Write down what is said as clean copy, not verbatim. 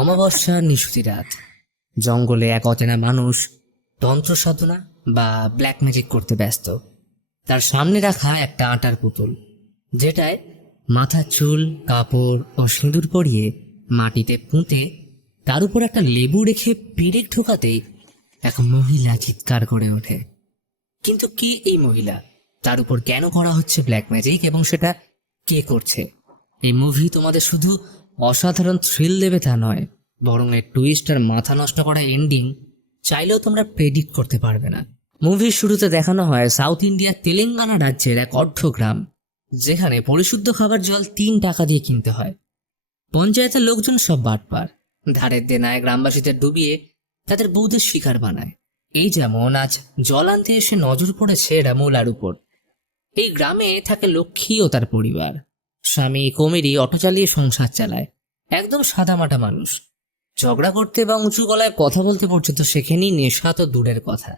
অমাবস্যার নিশুতি রাত। জঙ্গলে এক অচেনা মানুষ তন্ত্র সাধনা বা ব্ল্যাক ম্যাজিক করতে ব্যস্ত। তার সামনে রাখা একটা আটার পুতুল, যেটায় মাথার চুল, কাপড় ও সিঁদুর পরিয়ে মাটিতে পুঁতে তার উপর একটা লেবু রেখে পেরেক ঢোকাতেই এক মহিলা চিৎকার করে ওঠে। কিন্তু কে এই মহিলা? তার উপর কেন করা হচ্ছে ব্ল্যাক ম্যাজিক এবং সেটা কে করছে? এই মুভি তোমাদের শুধু অসাধারণ থ্রিল দেবে তা নয়, বরং এর টুইস্ট আর মাথা নষ্ট করা এন্ডিং চাইলেও তোমরা প্রেডিক্ট করতে পারবে না। মুভির শুরুতে দেখানো হয় সাউথ ইন্ডিয়ার তেলেঙ্গানা রাজ্যের এক অর্ধ গ্রাম, যেখানে পরিশুদ্ধ খাবার জল 3 টাকা দিয়ে কিনতে হয়। পঞ্চায়েতের লোকজন সব বাটপার, ধারের দেনায় গ্রামবাসীদের ডুবিয়ে তাদের বউদের শিকার বানায়। এই যেমন আজ জল আনতে এসে নজর পড়েছে রামুলার উপর। এই গ্রামে থাকে লক্ষ্মী ও তার পরিবার। স্বামী কোমেরি অটো চালিয়ে সংসার চালায়, একদম সাদামাটা মানুষ। ঝগড়া করতে বা উঁচু গলায় কথা বলতে পর্যন্ত শেখেনি, নেশা তো দূরের কথা।